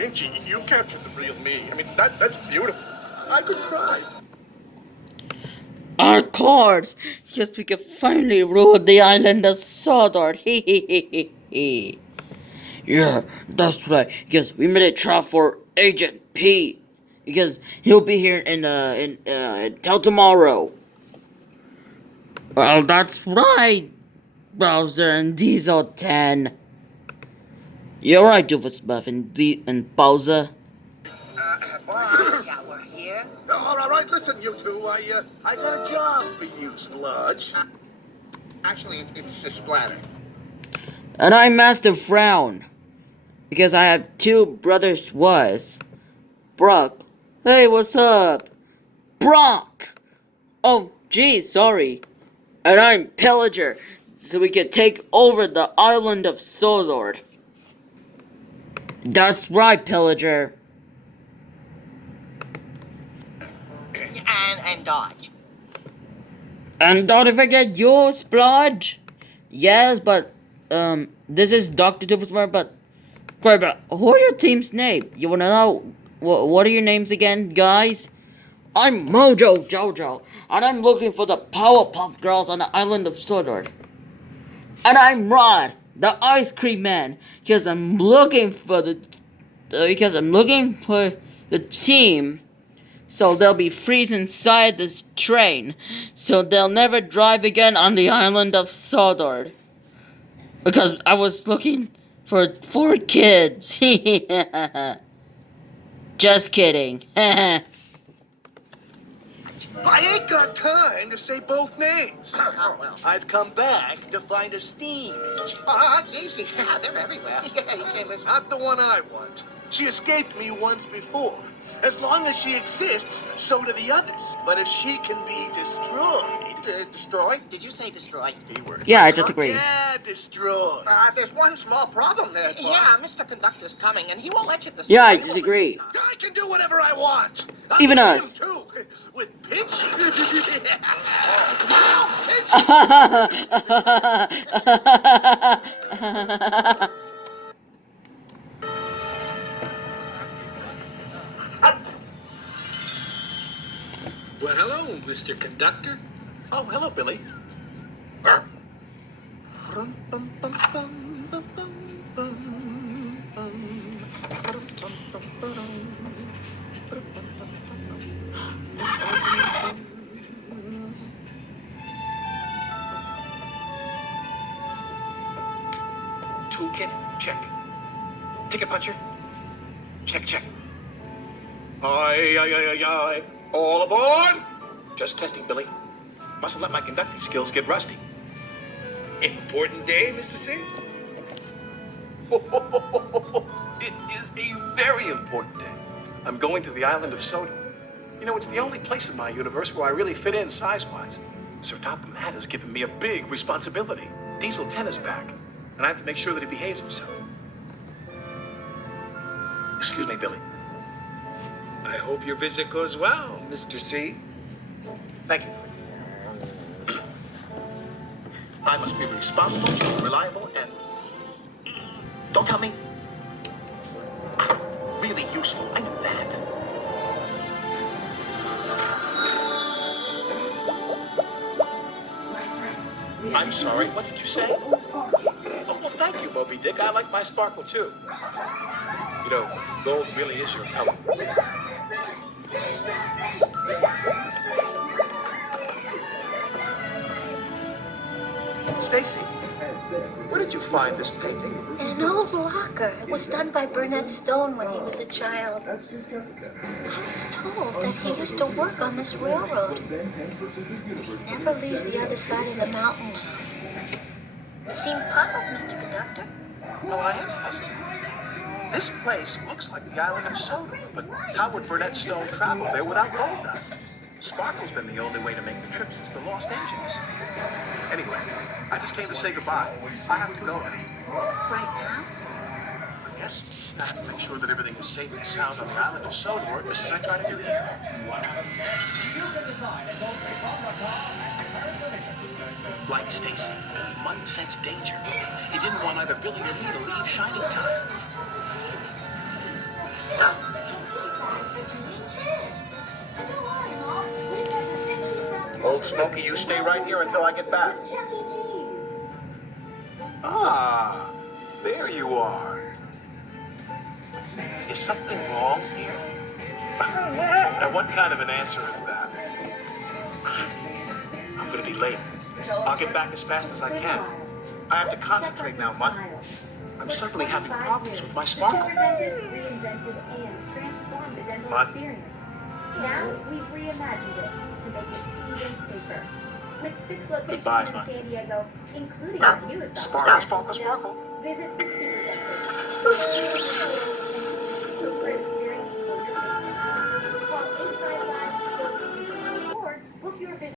Angie, you captured the real me. I mean, that's beautiful. I could cry. Our cards! Yes, we can finally rule the island of Sodor. Hehehehe. Yeah, that's right. Because we made a trial for Agent P. Because he'll be here until tomorrow. Well, that's right, Bowser and Diesel 10. You're right, Doofus and Bowser. Yeah, we're here. All right, listen, you two. I got a job for you, Spludge. Actually, it's a splatter. And I'm Master Frown. Because I have two brothers was. Brock. Hey, what's up? Brock! Oh, geez, sorry. And I'm Pillager, so we can take over the island of Sozord. That's right, Pillager. And Dodge. And don't forget your Splodge. Yes, but, this is Dr. Doofusmart, but, wait, but who are your team's name? You wanna know, what are your names again, guys? I'm Mojo Jojo, and I'm looking for the Powerpuff Girls on the island of Sodor. And I'm Rod, the Ice Cream Man, because I'm looking for the team, so they'll be freezing inside this train, so they'll never drive again on the island of Sodor. Because I was looking for 4 kids. Just kidding. I ain't got time to say both names. Oh, well. I've come back to find a steam engine. Oh, geez, yeah, they're everywhere. Yeah, you came with... Not the one I want. She escaped me once before. As long as she exists, so do the others. But if she can be destroyed... Destroy? Did you say destroy? Keyword. Yeah, I disagree. Yeah, destroyed. There's one small problem there, boss. Yeah, Mr. Conductor's coming, and he won't let you destroy. Yeah, I disagree. I can do whatever I want. Even I us. can too. With pitch. Well, hello, Mr. Conductor. Oh, hello, Billy. Toolkit, check. Ticket puncher, check, check. Aye. All aboard! Just testing, Billy. Mustn't let my conducting skills get rusty. Important day, Mr. C? It is a very important day. I'm going to the island of Sodom. You know, it's the only place in my universe where I really fit in size-wise. Sir Topham Hatt has given me a big responsibility. Diesel 10 is back, and I have to make sure that he behaves himself. Excuse me, Billy. I hope your visit goes well, Mr. C. Thank you. I must be responsible, reliable, and... Don't tell me. Really useful. I knew that. I'm sorry, what did you say? Oh, well, thank you, Moby Dick. I like my sparkle, too. You know, gold really is your color. Stacy, where did you find this painting? In an old locker. It was done by Burnett Stone when he was a child. I was told that he used to work on this railroad. He never leaves the other side of the mountain now. You seem puzzled, Mr. Conductor. Oh, I am puzzled. This place looks like the island of Sodom, but how would Burnett Stone travel there without gold dust? Sparkle's been the only way to make the trip since the lost engine disappeared. Anyway, I just came to say goodbye. I have to go now. Right now? Yes, I have to make sure that everything is safe and sound on the island of Sodor, just as I try to do here. Like Stacy, Mutton sensed danger. He didn't want either Billy or me to leave Shining Time. Smokey, you stay right here until I get back. Ah, there you are. Is something wrong here? Now, what kind of an answer is that? I'm gonna be late. I'll get back as fast as I can. I have to concentrate now, Mutt. I'm suddenly having problems with my sparkle. Mutt? Now we've reimagined it to make it even safer. With 6 locations Goodbye, in Mutt. San Diego, including our newest Sparkle, sparkle, sparkle. visit the Super Dentist.